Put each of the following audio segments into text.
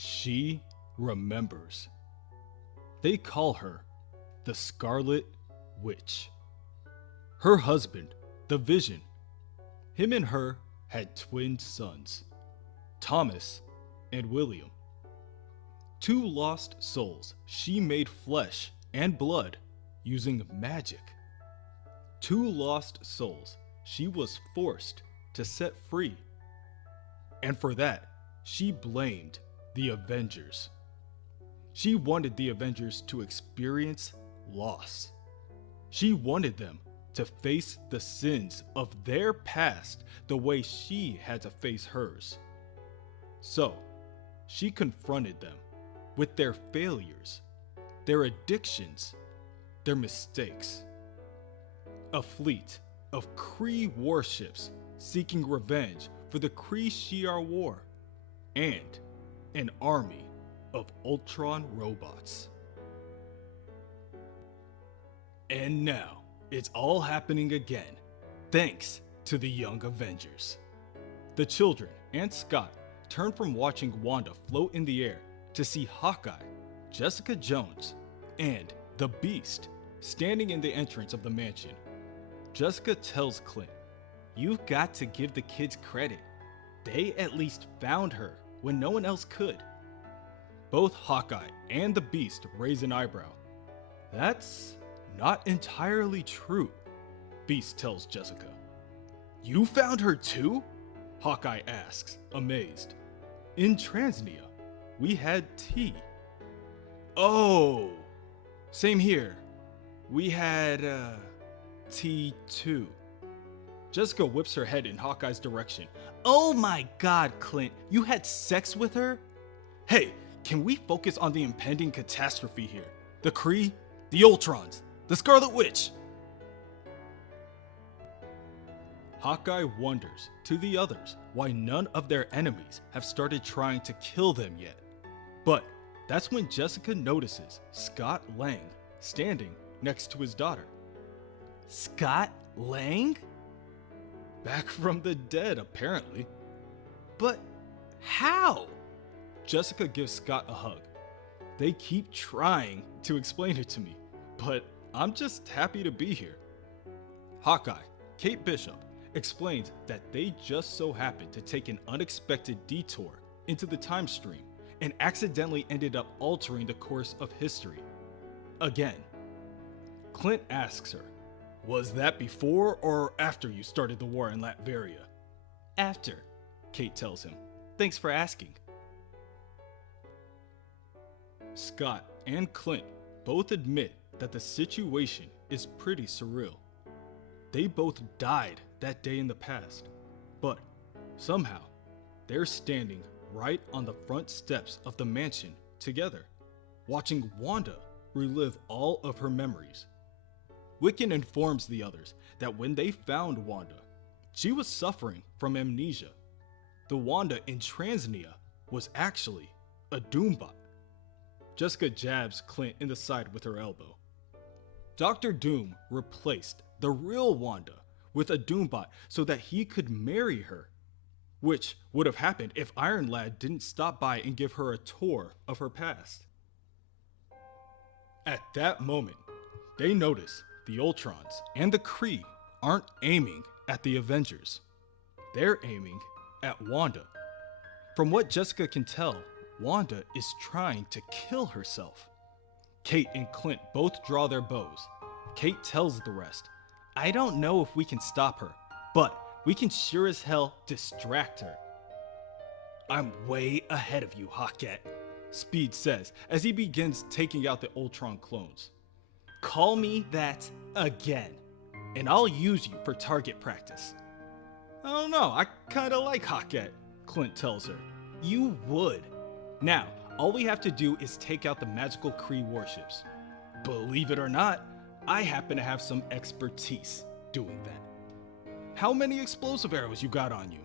She remembers. They call her the Scarlet Witch. Her husband, the Vision, him and her had twin sons, Thomas and William. Two lost souls she made flesh and blood using magic. Two lost souls she was forced to set free. And for that, she blamed the Avengers. She wanted the Avengers to experience loss. She wanted them to face the sins of their past the way she had to face hers. So, she confronted them with their failures, their addictions, their mistakes. A fleet of Kree warships seeking revenge for the Kree Shi'ar War, and an army of Ultron robots. And now, it's all happening again, thanks to the Young Avengers. The children and Scott turn from watching Wanda float in the air to see Hawkeye, Jessica Jones, and the Beast standing in the entrance of the mansion. Jessica tells Clint, "You've got to give the kids credit. They at least found her when no one else could." Both Hawkeye and the Beast raise an eyebrow. "That's not entirely true," Beast tells Jessica. "You found her too?" Hawkeye asks, amazed. "In Transnia, we had tea." "Oh, same here. We had, tea too." Jessica whips her head in Hawkeye's direction. "Oh my god, Clint, you had sex with her?" "Hey, can we focus on the impending catastrophe here? The Kree, the Ultrons, the Scarlet Witch." Hawkeye wonders to the others why none of their enemies have started trying to kill them yet. But that's when Jessica notices Scott Lang standing next to his daughter. "Scott Lang?" "Back from the dead, apparently." "But how?" Jessica gives Scott a hug. "They keep trying to explain it to me, but I'm just happy to be here." Hawkeye, Kate Bishop, explains that they just so happened to take an unexpected detour into the time stream and accidentally ended up altering the course of history. Again. Clint asks her, "Was that before or after you started the war in Latveria?" "After," Kate tells him. "Thanks for asking." Scott and Clint both admit that the situation is pretty surreal. They both died that day in the past, but somehow they're standing right on the front steps of the mansion together, watching Wanda relive all of her memories. Wiccan informs the others that when they found Wanda, she was suffering from amnesia. The Wanda in Transnia was actually a Doombot. Jessica jabs Clint in the side with her elbow. Dr. Doom replaced the real Wanda with a Doombot so that he could marry her, which would have happened if Iron Lad didn't stop by and give her a tour of her past. At that moment, they notice the Ultrons and the Kree aren't aiming at the Avengers. They're aiming at Wanda. From what Jessica can tell, Wanda is trying to kill herself. Kate and Clint both draw their bows. Kate tells the rest, "I don't know if we can stop her, but we can sure as hell distract her." "I'm way ahead of you, Hawkette," Speed says as he begins taking out the Ultron clones. "Call me that again, and I'll use you for target practice." "I don't know, I kinda like Hawkette," Clint tells her. "You would. Now, all we have to do is take out the magical Kree warships. Believe it or not, I happen to have some expertise doing that." "How many explosive arrows you got on you?"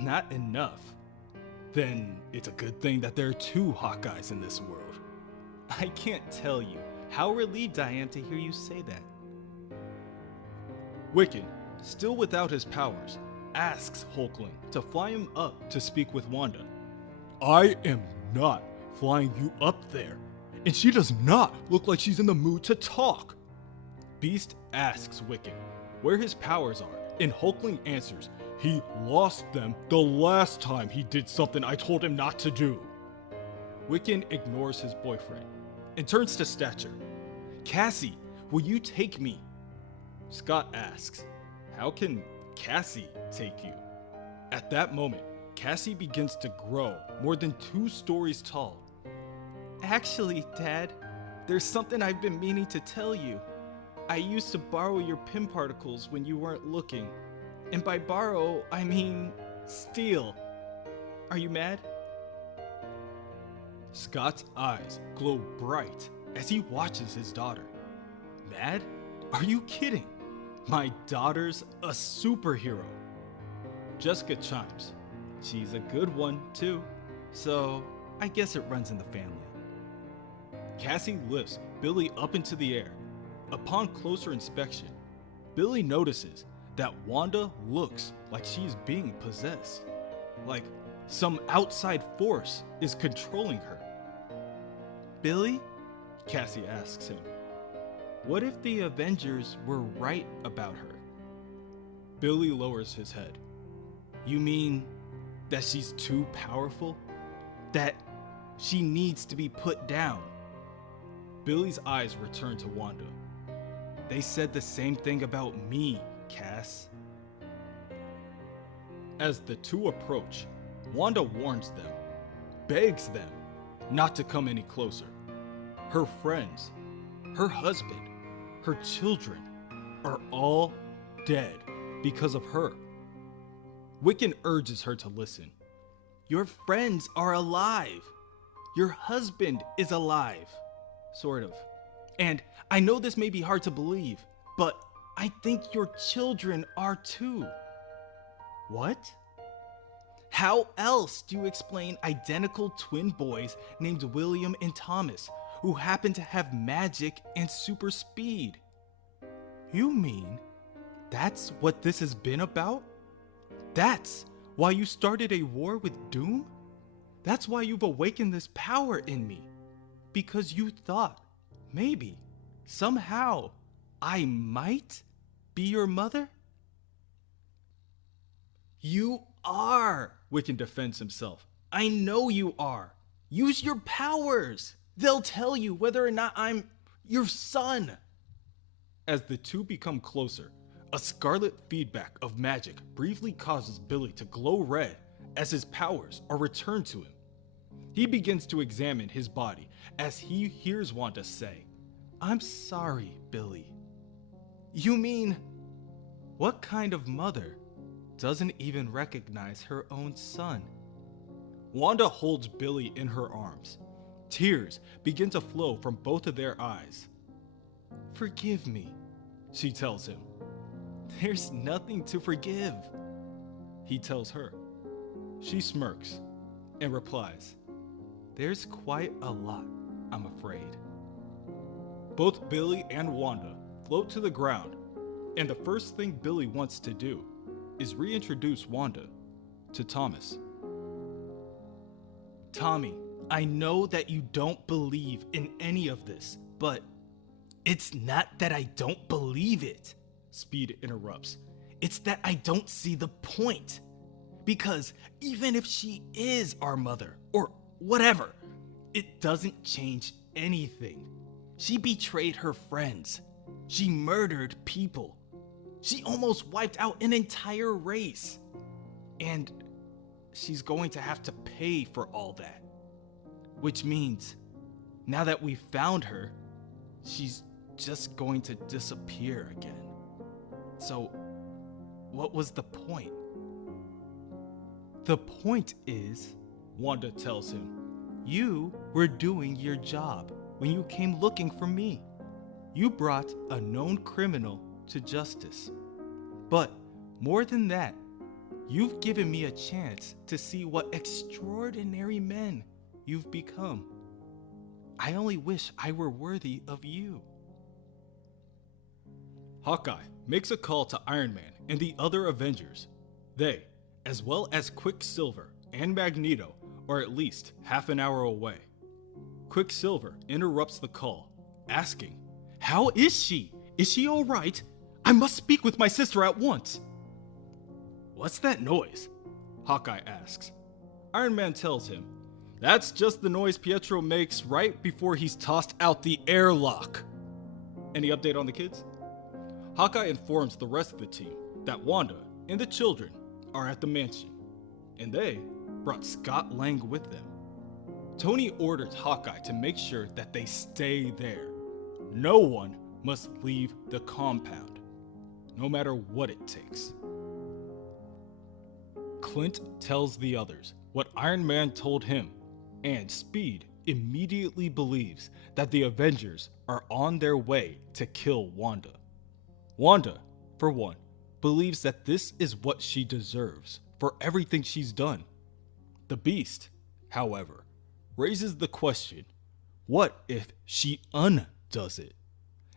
"Not enough." "Then it's a good thing that there are two Hawkeyes in this world." "I can't tell you how relieved I am to hear you say that." Wiccan, still without his powers, asks Hulkling to fly him up to speak with Wanda. "I am not flying you up there. And she does not look like she's in the mood to talk. Beast asks Wiccan where his powers are, and Hulkling answers he lost them the last time he did something I told him not to do. Wiccan ignores his boyfriend and turns to Stature. Cassie, will you take me? Scott asks, how can Cassie take you? At that moment, Cassie begins to grow more than 2 stories tall. Actually, Dad, there's something I've been meaning to tell you. I used to borrow your Pym particles when you weren't looking. And by borrow, I mean steal. Are you mad? Scott's eyes glow bright as he watches his daughter. Mad? Are you kidding? My daughter's a superhero. Jessica chimes. She's a good one, too. So, I guess it runs in the family. Cassie lifts Billy up into the air. Upon closer inspection, Billy notices that Wanda looks like she's being possessed. Like some outside force is controlling her. Billy? Cassie asks him. What if the Avengers were right about her? Billy lowers his head. You mean that she's too powerful? That she needs to be put down? Billy's eyes return to Wanda. They said the same thing about me, Cass. As the two approach, Wanda warns them, begs them not to come any closer. Her friends, her husband, her children are all dead because of her. Wiccan urges her to listen. Your friends are alive. Your husband is alive. Sort of. And I know this may be hard to believe, but I think your children are too. What? How else do you explain identical twin boys named William and Thomas, who happen to have magic and super speed? You mean that's what this has been about? That's why you started a war with Doom? That's why you've awakened this power in me. Because you thought, maybe, somehow, I might be your mother? You are, Wiccan defends himself. I know you are. Use your powers. They'll tell you whether or not I'm your son. As the two become closer, a scarlet feedback of magic briefly causes Billy to glow red as his powers are returned to him. He begins to examine his body as he hears Wanda say, I'm sorry, Billy. You mean, what kind of mother doesn't even recognize her own son? Wanda holds Billy in her arms. Tears begin to flow from both of their eyes. Forgive me, she tells him. There's nothing to forgive, he tells her. She smirks and replies, there's quite a lot, I'm afraid. Both Billy and Wanda float to the ground, and the first thing Billy wants to do is reintroduce Wanda to Thomas. Tommy, I know that you don't believe in any of this, but it's not that I don't believe it, Speed interrupts. It's that I don't see the point. Because even if she is our mother, or whatever, it doesn't change anything. She betrayed her friends. She murdered people. She almost wiped out an entire race. And she's going to have to pay for all that. Which means, now that we found her, she's just going to disappear again. So, what was the point? The point is, Wanda tells him, you were doing your job when you came looking for me. You brought a known criminal to justice. But more than that, you've given me a chance to see what extraordinary men you've become. I only wish I were worthy of you. Hawkeye makes a call to Iron Man and the other Avengers. They, as well as Quicksilver and Magneto, or at least half an hour away. Quicksilver interrupts the call, asking, "How is she? Is she all right? I must speak with my sister at once." "What's that noise?" Hawkeye asks. Iron Man tells him, "That's just the noise Pietro makes right before he's tossed out the airlock." Any update on the kids? Hawkeye informs the rest of the team that Wanda and the children are at the mansion, and they brought Scott Lang with them. Tony orders Hawkeye to make sure that they stay there. No one must leave the compound, no matter what it takes. Clint tells the others what Iron Man told him, and Speed immediately believes that the Avengers are on their way to kill Wanda. Wanda, for one, believes that this is what she deserves for everything she's done. The Beast, however, raises the question, what if she undoes it?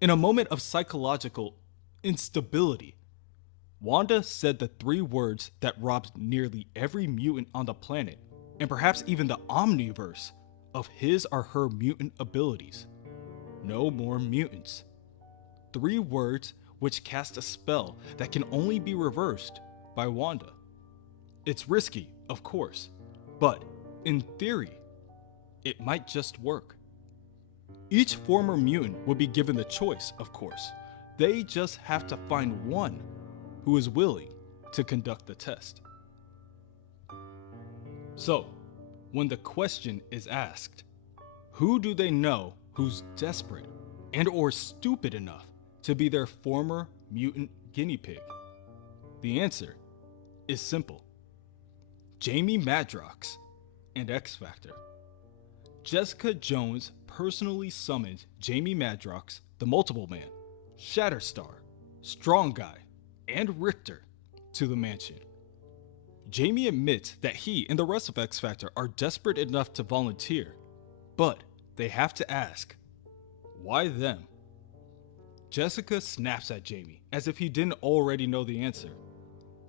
In a moment of psychological instability, Wanda said the 3 words that robbed nearly every mutant on the planet, and perhaps even the Omniverse, of his or her mutant abilities. No more mutants. 3 words which cast a spell that can only be reversed by Wanda. It's risky, of course, but in theory, it might just work. Each former mutant would be given the choice, of course. They just have to find one who is willing to conduct the test. So, when the question is asked, who do they know who's desperate and or stupid enough to be their former mutant guinea pig? The answer is simple. Jamie Madrox and X-Factor. Jessica Jones personally summoned Jamie Madrox, the Multiple Man, Shatterstar, Strong Guy, and Richter to the mansion. Jamie admits that he and the rest of X-Factor are desperate enough to volunteer, but they have to ask, why them? Jessica snaps at Jamie as if he didn't already know the answer.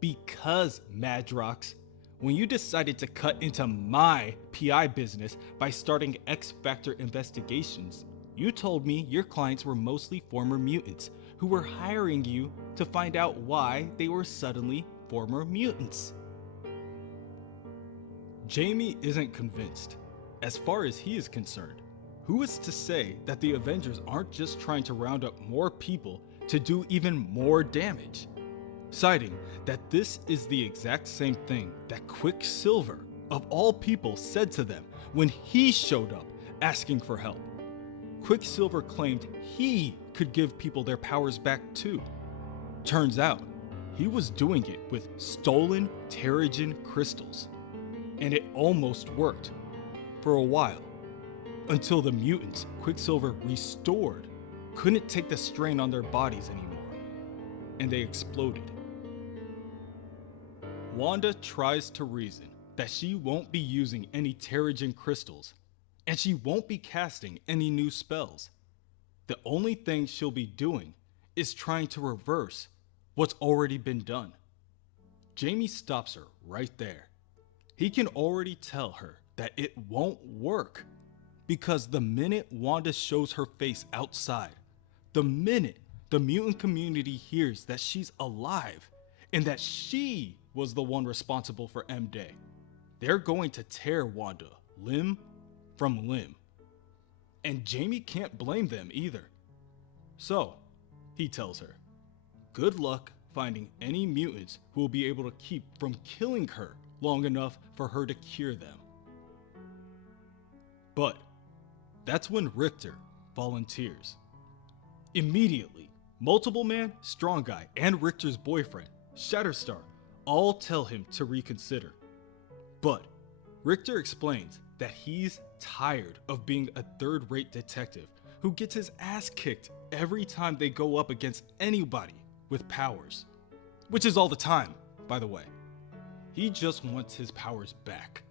Because, Madrox, when you decided to cut into my PI business by starting X-Factor investigations, you told me your clients were mostly former mutants who were hiring you to find out why they were suddenly former mutants. Jamie isn't convinced. As far as he is concerned, who is to say that the Avengers aren't just trying to round up more people to do even more damage? Citing that this is the exact same thing that Quicksilver, of all people, said to them when he showed up asking for help. Quicksilver claimed he could give people their powers back too. Turns out, he was doing it with stolen Terrigen crystals. And it almost worked for a while, until the mutants Quicksilver restored couldn't take the strain on their bodies anymore, and they exploded. Wanda tries to reason that she won't be using any Terrigen crystals, and she won't be casting any new spells. The only thing she'll be doing is trying to reverse what's already been done. Jamie stops her right there. He can already tell her that it won't work, because the minute Wanda shows her face outside, the minute the mutant community hears that she's alive and that she was the one responsible for M-Day, they're going to tear Wanda limb from limb. And Jamie can't blame them either. So, he tells her, good luck finding any mutants who will be able to keep from killing her long enough for her to cure them. But that's when Richter volunteers. Immediately, Multiple Man, Strong Guy, and Richter's boyfriend, Shatterstar, all tell him to reconsider. But Richter explains that he's tired of being a third-rate detective who gets his ass kicked every time they go up against anybody with powers. Which is all the time, by the way. He just wants his powers back.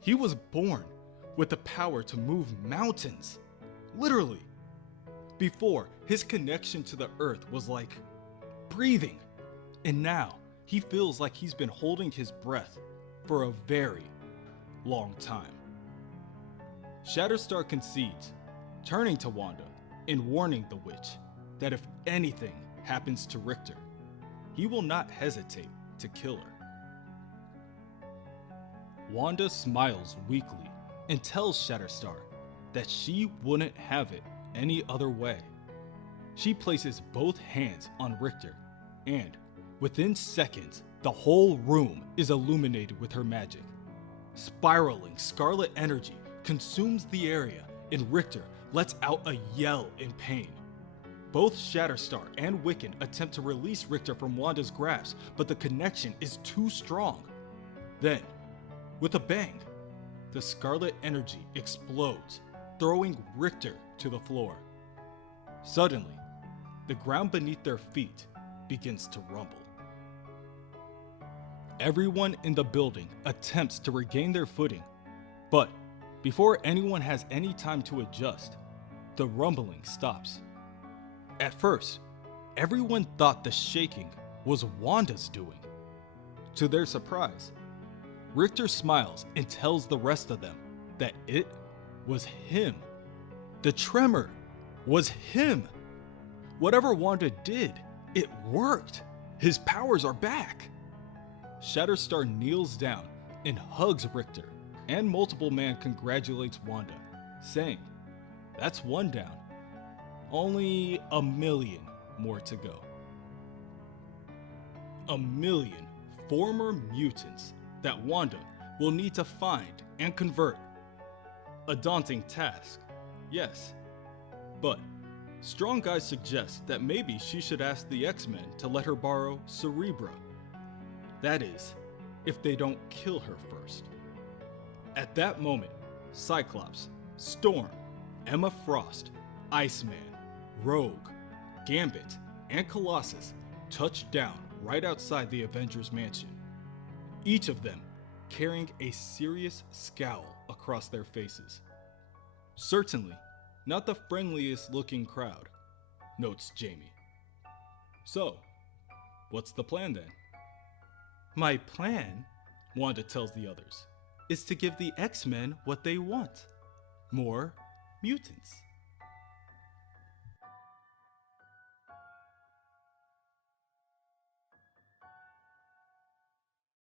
He was born with the power to move mountains. Literally. Before, his connection to the earth was like breathing. And now, he feels like he's been holding his breath for a very, long time. Shatterstar concedes, turning to Wanda and warning the witch that if anything happens to Richter, he will not hesitate to kill her. Wanda smiles weakly and tells Shatterstar that she wouldn't have it any other way. She places both hands on Richter, and within seconds, the whole room is illuminated with her magic. Spiraling scarlet energy consumes the area, and Richter lets out a yell in pain. Both Shatterstar and Wiccan attempt to release Richter from Wanda's grasp, but the connection is too strong. Then, with a bang, the scarlet energy explodes, throwing Richter to the floor. Suddenly, the ground beneath their feet begins to rumble. Everyone in the building attempts to regain their footing, but before anyone has any time to adjust, the rumbling stops. At first, everyone thought the shaking was Wanda's doing. To their surprise, Richter smiles and tells the rest of them that it was him. The tremor was him. Whatever Wanda did, it worked. His powers are back. Shatterstar kneels down and hugs Richter, and Multiple Man congratulates Wanda, saying, "That's one down. Only 1,000,000 more to go." 1,000,000 former mutants that Wanda will need to find and convert. A daunting task, yes, but Strong Guy suggests that maybe she should ask the X-Men to let her borrow Cerebra. That is, if they don't kill her first. At that moment, Cyclops, Storm, Emma Frost, Iceman, Rogue, Gambit, and Colossus touch down right outside the Avengers mansion, each of them carrying a serious scowl across their faces. Certainly not the friendliest looking crowd, notes Jamie. So, what's the plan then? My plan, Wanda tells the others, is to give the X-Men what they want. More mutants.